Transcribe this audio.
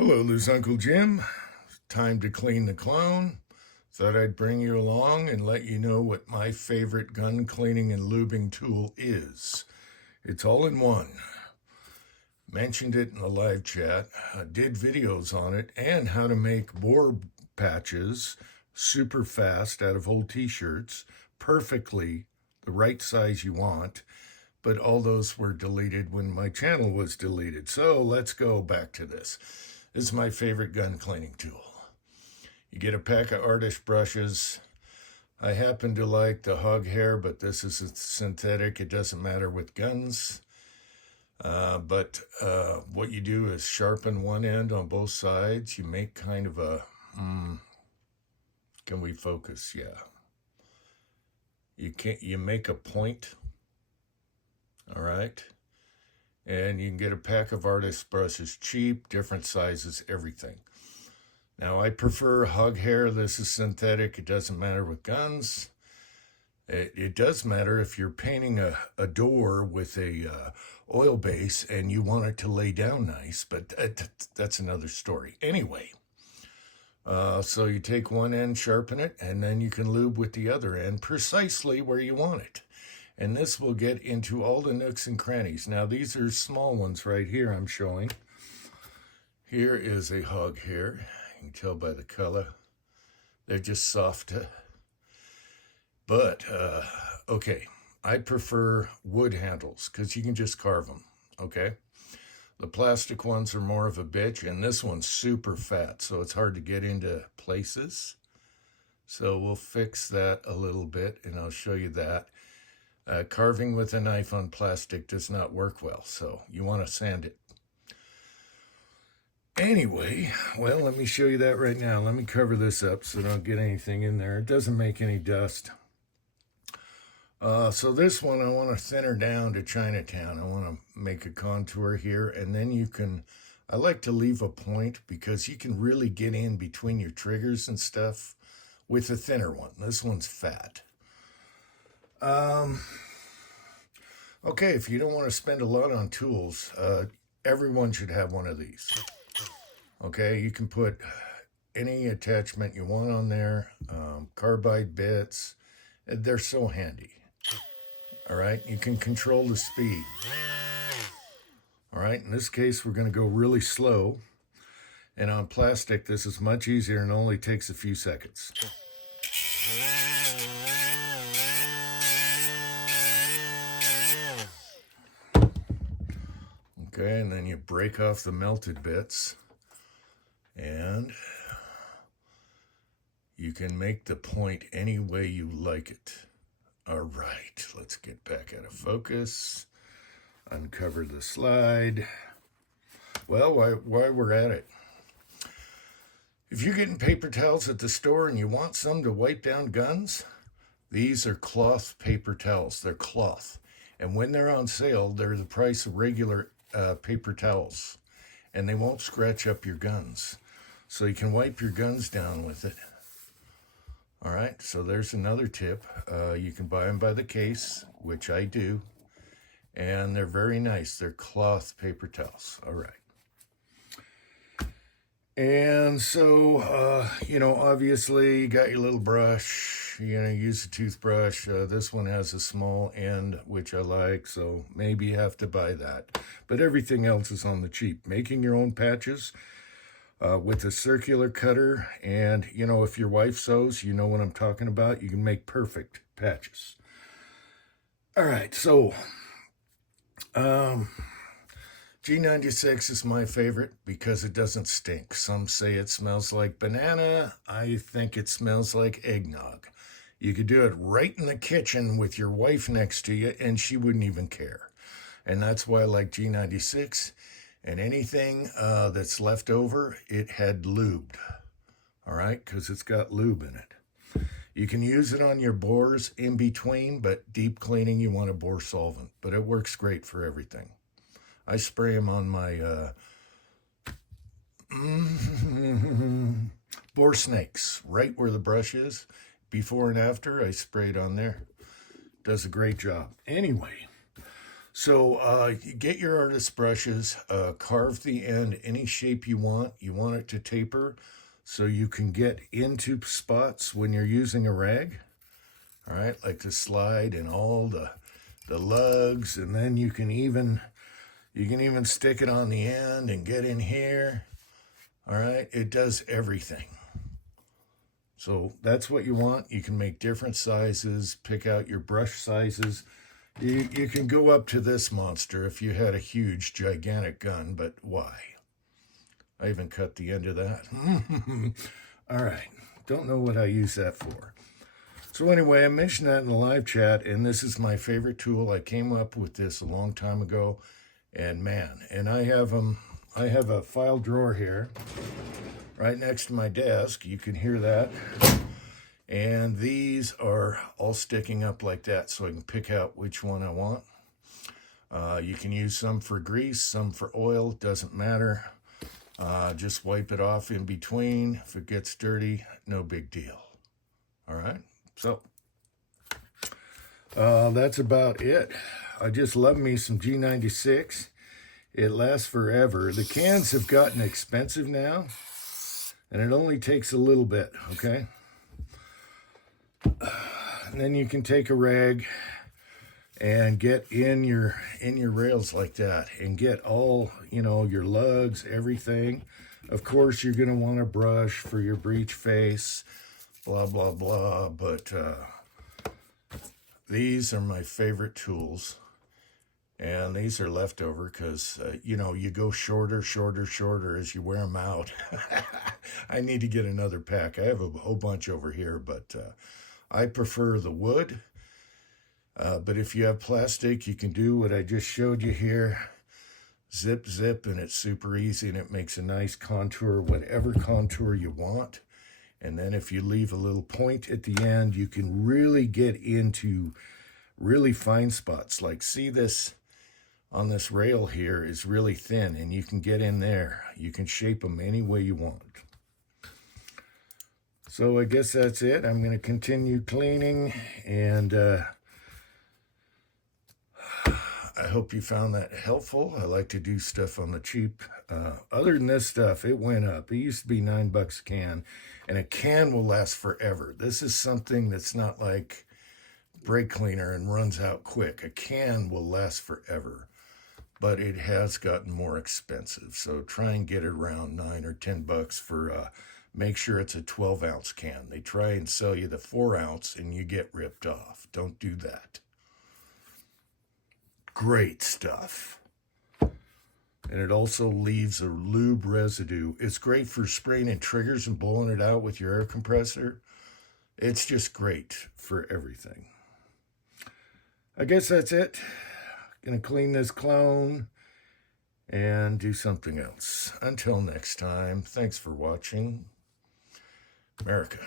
Hello, Lou's Uncle Jim. Time to clean the clone. Thought I'd bring you along and let you know what my favorite gun cleaning and lubing tool is. It's all in one. Mentioned it in the live chat, did videos on it, and how to make bore patches super fast out of old t-shirts, perfectly the right size you want, but all those were deleted when my channel was deleted. So let's go back to this. This is my favorite gun cleaning tool. You get a pack of artist brushes. I happen to like the hog hair, but this is a synthetic. It doesn't matter with guns. But what you do is sharpen one end on both sides. You make kind of a, can we focus? Yeah. You make a point, all right? And you can get a pack of artist brushes cheap, different sizes, everything. Now, I prefer hog hair. This is synthetic. It doesn't matter with guns. It does matter if you're painting a door with a oil base and you want it to lay down nice, but that's another story. Anyway, so you take one end, sharpen it, and then you can lube with the other end precisely where you want it. And this will get into all the nooks and crannies. Now, these are small ones right here I'm showing. Here is a hog hair. You can tell by the color. They're just soft. But, okay, I prefer wood handles because you can just carve them, okay? The plastic ones are more of a bitch, and this one's super fat, so it's hard to get into places. So we'll fix that a little bit, and I'll show you that. Carving with a knife on plastic does not work well, so you want to sand it. Anyway, well, let me show you that right now. Let me cover this up so I don't get anything in there. It doesn't make any dust. So this one, I want to thinner down to Chinatown. I want to make a contour here, and then you can, I like to leave a point because you can really get in between your triggers and stuff with a thinner one. This one's fat. Okay, if you don't want to spend a lot on tools, everyone should have one of these. Okay, you can put any attachment you want on there, carbide bits. They're so handy. All right, you can control the speed. All right, in this case, we're going to go really slow. And on plastic, this is much easier and only takes a few seconds. Okay, and then you break off the melted bits. And you can make the point any way you like it. All right, let's get back out of focus. Uncover the slide. Well, while we're at it, if you're getting paper towels at the store and you want some to wipe down guns, these are cloth paper towels. They're cloth. And when they're on sale, they're the price of regular paper towels. And they won't scratch up your guns. So you can wipe your guns down with it. All right, so there's another tip. You can buy them by the case, which I do. And they're very nice. They're cloth paper towels. All right. And so, obviously you got your little brush, use a toothbrush. This one has a small end, which I like, so maybe you have to buy that. But everything else is on the cheap. Making your own patches with a circular cutter, and, if your wife sews, you know what I'm talking about. You can make perfect patches. All right, so G96 is my favorite because it doesn't stink. Some say it smells like banana. I think it smells like eggnog. You could do it right in the kitchen with your wife next to you, and she wouldn't even care. And that's why I like G96. And anything that's left over, it had lubed. All right, because it's got lube in it. You can use it on your bores in between, but deep cleaning, you want a bore solvent. But it works great for everything. I spray them on my bore snakes, right where the brush is. Before and after, I spray it on there. Does a great job. Anyway, So you get your artist brushes, carve the end any shape you want. You want it to taper so you can get into spots when you're using a rag. All right, like the slide and all the lugs, and then you can even stick it on the end and get in here. All right, it does everything. So that's what you want. You can make different sizes, pick out your brush sizes. You can go up to this monster if you had a huge, gigantic gun, but why? I even cut the end of that. All right, don't know what I use that for. So anyway, I mentioned that in the live chat, and this is my favorite tool. I came up with this a long time ago, and man, and I have a file drawer here right next to my desk. You can hear that. And these are all sticking up like that so I can pick out which one I want. You can use some for grease, some for oil, doesn't matter. Just wipe it off in between. If it gets dirty, no big deal. All right, so that's about it. I just love me some G96. It lasts forever. The cans have gotten expensive now, and it only takes a little bit, okay? And then you can take a rag and get in your rails like that and get all, your lugs, everything. Of course, you're going to want a brush for your breech face, blah, blah, blah. But these are my favorite tools. And these are leftover because, you go shorter as you wear them out. I need to get another pack. I have a whole bunch over here, but I prefer the wood. But if you have plastic, you can do what I just showed you here. Zip, zip, and it's super easy, and it makes a nice contour, whatever contour you want. And then if you leave a little point at the end, you can really get into really fine spots. Like, see this on this rail here is really thin, and you can get in there. You can shape them any way you want. So I guess that's it. I'm going to continue cleaning, and I hope you found that helpful. I like to do stuff on the cheap. Other than this stuff, it went up. It used to be $9 a can, and a can will last forever. This is something that's not like brake cleaner and runs out quick. A can will last forever, but it has gotten more expensive. So try and get it around $9 or $10 for, make sure it's a 12-ounce can. They try and sell you the 4-ounce and you get ripped off. Don't do that. Great stuff. And it also leaves a lube residue. It's great for spraying in triggers and blowing it out with your air compressor. It's just great for everything. I guess that's it. Gonna clean this clone and do something else. Until next time, thanks for watching. America.